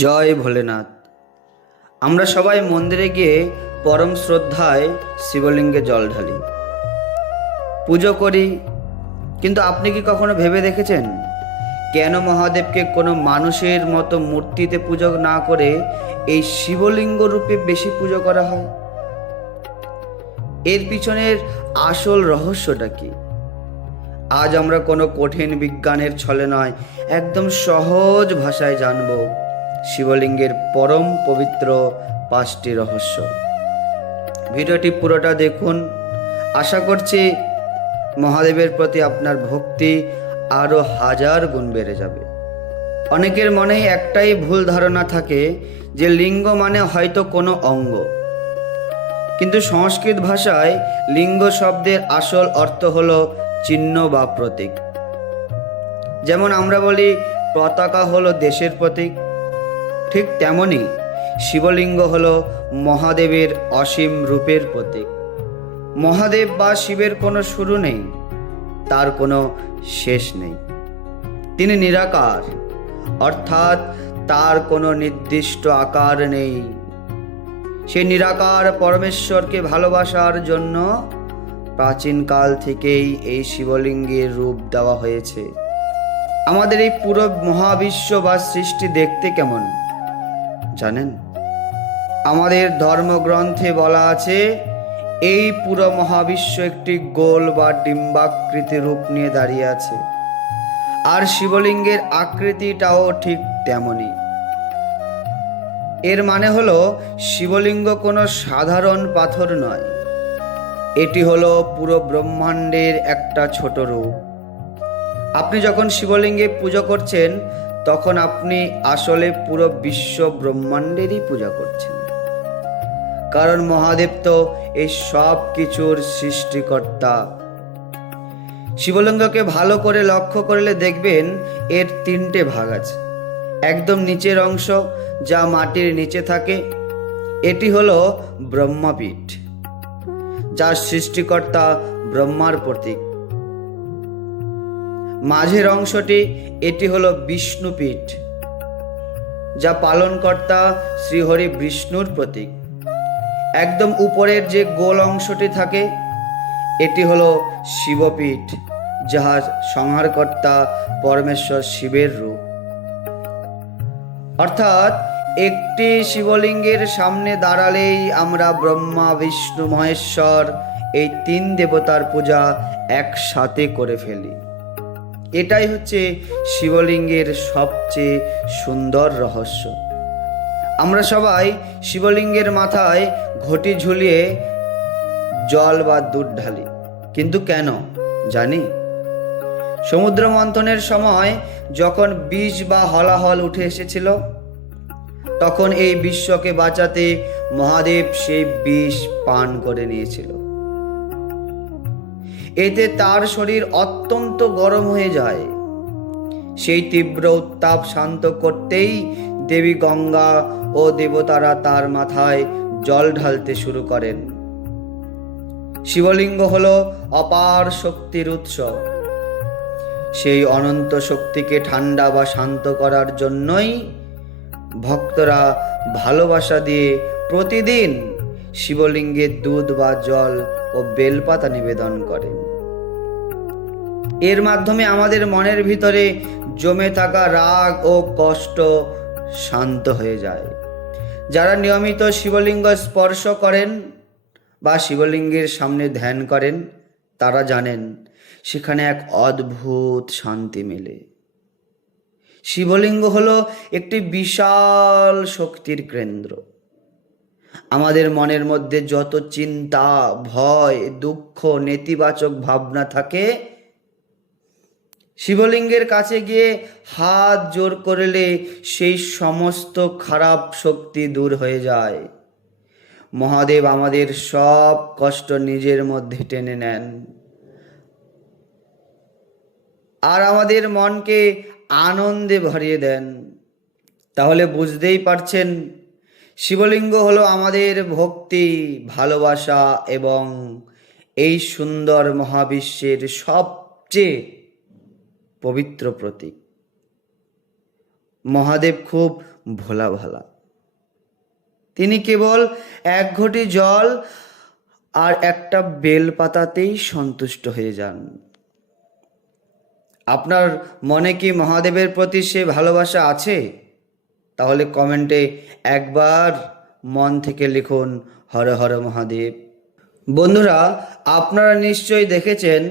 জয় ভোলেনাথ। আমরা সবাই মন্দিরে গিয়ে পরম শ্রদ্ধায় শিবলিঙ্গে জল ঢালি, পুজো করি। কিন্তু আপনি কি কখনো ভেবে দেখেছেন কেন মহাদেবকে কোনো মানুষের মতো মূর্তিতে পুজো না করে এই শিবলিঙ্গ রূপে বেশি পুজো করা হয়? এর পিছনের আসল রহস্যটা কি? আজ আমরা কোনো কঠিন বিজ্ঞানের ছলে নয়, একদম সহজ ভাষায় জানব শিবলিঙ্গের পরম পবিত্র 5টি রহস্য। ভিডিওটি পুরোটা দেখুন। আশা করছি মহাদেবের প্রতি আপনার ভক্তি আরও 1000 গুণ বেড়ে যাবে। অনেকের মনেই একটাই ভুল ধারণা থাকে যে লিঙ্গ মানে হয়তো কোনো অঙ্গ, কিন্তু সংস্কৃত ভাষায় লিঙ্গ শব্দের আসল অর্থ হলো চিহ্ন বা প্রতীক। যেমন আমরা বলি পতাকা হলো দেশের প্রতীক, ঠিক তেমনি শিবলিঙ্গ হলো মহাদেবের অসীম রূপের প্রতীক। মহাদেব বা শিবের কোনো শুরু নেই, তার কোনো শেষ নেই। তিনি নিরাকার, অর্থাৎ তার কোনো নির্দিষ্ট আকার নেই। সেই নিরাকার পরমেশ্বরকে ভালোবাসার জন্য প্রাচীনকাল থেকেই এই শিবলিঙ্গের রূপ দেওয়া হয়েছে। আমাদের এই পুরো মহাবিশ্ব বা সৃষ্টি দেখতে কেমন জানেন? আমাদের ধর্মগ্রন্থে বলা আছে এই পুরো মহাবিশ্ব একটি গোল বা ডিম্বাকৃতি রূপ নিয়ে দাঁড়িয়ে আছে, আর শিবলিঙ্গের আকৃতিটাও ঠিক তেমনই। এর মানে হলো শিবলিঙ্গ কোনো সাধারণ পাথর নয়, এটি হলো পুরো ব্রহ্মাণ্ডের একটা ছোট রূপ। আপনি যখন শিবলিঙ্গে পুজো করছেন তখন আপনি আসলে পুরো বিশ্ব ব্রহ্মাণ্ডেরই পূজা করছেন, কারণ মহাদেব তো এই সব কিছুর সৃষ্টিকর্তা। শিবলিঙ্গকে ভালো করে লক্ষ্য করলে দেখবেন এর 3টে ভাগ আছে। একদম নিচের অংশ যা মাটির নিচে থাকে, এটি হলো ব্রহ্মাপীঠ, যার সৃষ্টিকর্তা ব্রহ্মার প্রতীক। মাঝের অংশটি, এটি হলো বিষ্ণুপীঠ, যা পালনকর্তা শ্রীহরি বিষ্ণুর প্রতীক। একদম উপরের যে গোল অংশটি থাকে, এটি হলো শিবপীঠ, যাহা সংহারকর্তা পরমেশ্বর শিবের রূপ। অর্থাৎ একটি শিবলিঙ্গের সামনে দাঁড়ালেই আমরা ব্রহ্মা, বিষ্ণু, মহেশ্বর এই 3 দেবতার পূজা একসাথে করে ফেলি। এটাই হচ্ছে শিবলিঙ্গের সবচেয়ে সুন্দর রহস্য। আমরা সবাই শিবলিঙ্গের মাথায় ঘটি ঝুলিয়ে জল বা দুধ ঢালি, কিন্তু কেন জানি? সমুদ্র মন্থনের সময় যখন বিষ বা হলাহল উঠে এসেছিল, তখন এই বিশ্বকে বাঁচাতে মহাদেব সেই বিষ পান করে নিয়েছিল। এতে তার শরীর অত্যন্ত গরম হয়ে যায়। সেই তীব্র উত্তাপ শান্ত করতেই দেবী গঙ্গা ও দেবতারা তার মাথায় জল ঢালতে শুরু করেন। শিবলিঙ্গ হলো অপার শক্তির উৎস। সেই অনন্ত শক্তিকে ঠান্ডা বা শান্ত করার জন্যই ভক্তরা ভালোবাসা দিয়ে প্রতিদিন শিবলিঙ্গে দুধ বা জল ও বেলপাতা নিবেদন করেন। এর মাধ্যমে আমাদের মনের ভিতরে জমে থাকা রাগ ও কষ্ট শান্ত হয়ে যায়। যারা নিয়মিত শিবলিঙ্গ স্পর্শ করেন বা শিবলিঙ্গের সামনে ধ্যান করেন, তারা জানেন সেখানে এক অদ্ভুত শান্তি মেলে। শিবলিঙ্গ হলো একটি বিশাল শক্তির কেন্দ্র। আমাদের মনের মধ্যে যত চিন্তা, ভয়, দুঃখ, নেতিবাচক ভাবনা থাকে, শিবলিঙ্গের কাছে গিয়ে হাত জোর করলে সেই সমস্ত খারাপ শক্তি দূর হয়ে যায়। মহাদেব আমাদের সব কষ্ট নিজের মধ্যে টেনে নেন আর আমাদের মনকে আনন্দে ভরিয়ে দেন। তাহলে বুঝতেই পারছেন, শিবলিঙ্গ হলো আমাদের ভক্তি, ভালোবাসা এবং এই সুন্দর মহাবিশ্বের সবচেয়ে পবিত্র প্রতীক। মহাদেব খুব ভোলা ভালা। তিনি কেবল এক ঘটি জল আর একটা বেলপাতাতেই সন্তুষ্ট হয়ে যান। আপনার মনে কি মহাদেবের প্রতি সে ভালোবাসা আছে? তাহলে কমেন্টে একবার মন থেকে লিখুন হর হর মহাদেব। বন্ধুরা, আপনারা নিশ্চয়ই দেখেছেন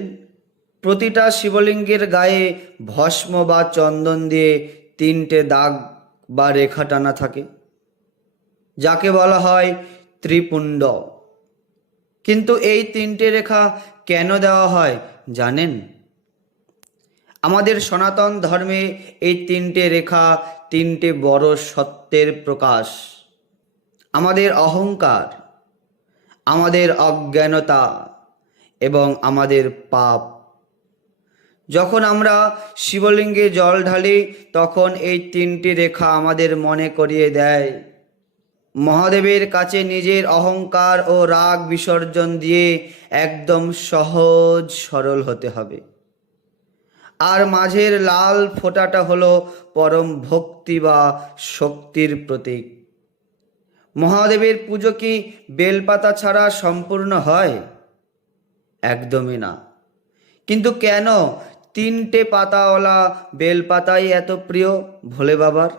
প্রতিটা শিবলিঙ্গের গায়ে ভস্ম বা চন্দন দিয়ে 3টে দাগ বা রেখা টানা থাকে, যাকে বলা হয় ত্রিপুণ্ড। কিন্তু এই 3টে রেখা কেন দেওয়া হয় জানেন? আমাদের সনাতন ধর্মে এই 3টে রেখা 3টে বড় সত্যের প্রকাশ। আমাদের অহংকার, আমাদের অজ্ঞানতা এবং আমাদের পাপ। যখন আমরা শিবলিঙ্গে জল ঢালি তখন এই 3টি রেখা আমাদের মনে করিয়ে দেয় মহাদেবের কাছে নিজের অহংকার ও রাগ বিসর্জন দিয়ে একদম সহজ সরল হতে হবে। আর মাঝের লাল ফোঁটাটা হলো পরম ভক্তি বা শক্তির প্রতীক। মহাদেবের পুজো কি বেলপাতা ছাড়া সম্পূর্ণ হয়? একদমই না। কিন্তু কেন 3টে পাতাওয়ালা বেলপাতাই এত প্রিয় ভোলে বাবার?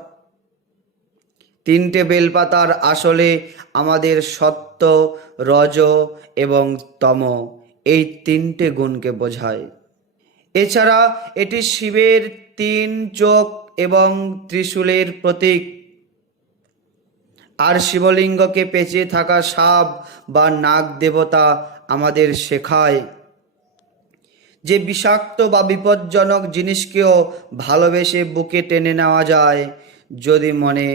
3টে বেলপাতার আসলে আমাদের সত্য, রজ এবং তম এই 3টে গুণকে বোঝায়। এছাড়া এটি শিবের 3 চোখ এবং ত্রিশূলের প্রতীক। আর শিবলিঙ্গকে পেঁচে থাকা সাপ বা নাগ দেবতা আমাদের শেখায় যে বিষাক্ত বা বিপজ্জনক জিনিসকেও ভালোবেসে বুকে টেনে নেওয়া যায় যদি মনে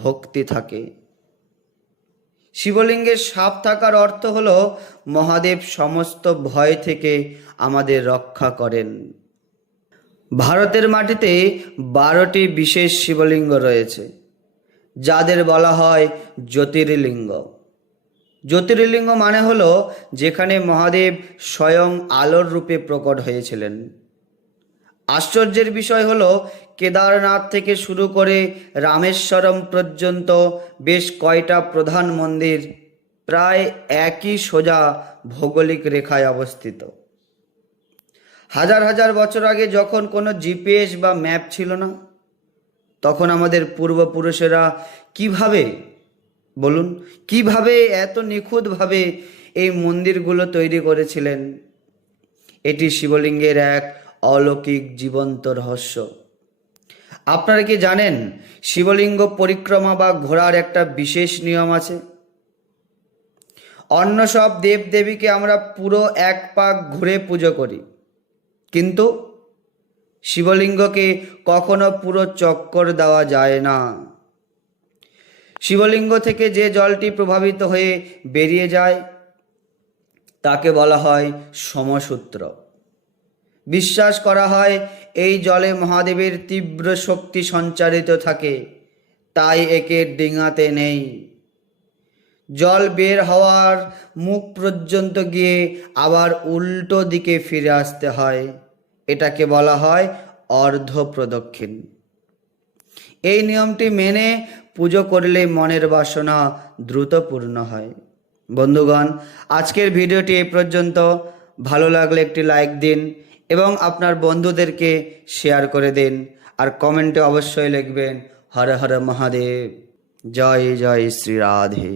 ভক্তি থাকে। শিবলিঙ্গের সাপ থাকার অর্থ হলো মহাদেব সমস্ত ভয় থেকে আমাদের রক্ষা করেন। ভারতের মাটিতে 12টি বিশেষ শিবলিঙ্গ রয়েছে, যাদের বলা হয় জ্যোতির্লিঙ্গ। জ্যোতির্লিঙ্গ মানে হলো যেখানে মহাদেব স্বয়ং আলোর রূপে প্রকট হয়েছিলেন। আশ্চর্যের বিষয় হলো কেদারনাথ থেকে শুরু করে রামেশ্বরম পর্যন্ত বেশ কয়টা প্রধান মন্দির প্রায় একই সোজা ভৌগোলিক রেখায় অবস্থিত। হাজার হাজার বছর আগে যখন কোনো জিপিএস বা ম্যাপ ছিল না, তখন আমাদের পূর্বপুরুষেরা কিভাবে এত নিখুঁতভাবে এই মন্দিরগুলো তৈরি করেছিলেন? এটি শিবলিঙ্গের এক অলৌকিক জীবন্ত রহস্য। আপনারা কি জানেন শিবলিঙ্গ পরিক্রমা বা ঘোরার একটা বিশেষ নিয়ম আছে? অন্য সব দেবদেবীকে আমরা পুরো 1 পাক ঘুরে পুজো করি, কিন্তু শিবলিঙ্গকে কখনো পুরো চক্কর দেওয়া যায় না। শিবলিঙ্গ থেকে যে জলটি প্রভাবিত হয়ে বেরিয়ে যায় তাকে বলা হয় সমসূত্র। বিশ্বাস করা হয় এই জলে মহাদেবের তীব্র শক্তি সঞ্চারিত থাকে, তাই একে ডিঙাতে নেই। জল বের হওয়ার মুখ পর্যন্ত গিয়ে আবার উল্টো দিকে ফিরে আসতে হয়। এটাকে বলা হয় অর্ধ প্রদক্ষিণ। এই নিয়মটি মেনে পুজো করলে মনের বাসনা দ্রুত পূর্ণ হয়। বন্ধুগণ, আজকের ভিডিওটি এই পর্যন্ত। ভালো লাগলে একটি লাইক দিন এবং আপনার বন্ধুদেরকে শেয়ার করে দিন। আর কমেন্টে অবশ্যই লিখবেন হর হর মহাদেব, জয় জয় শ্রী রাধে।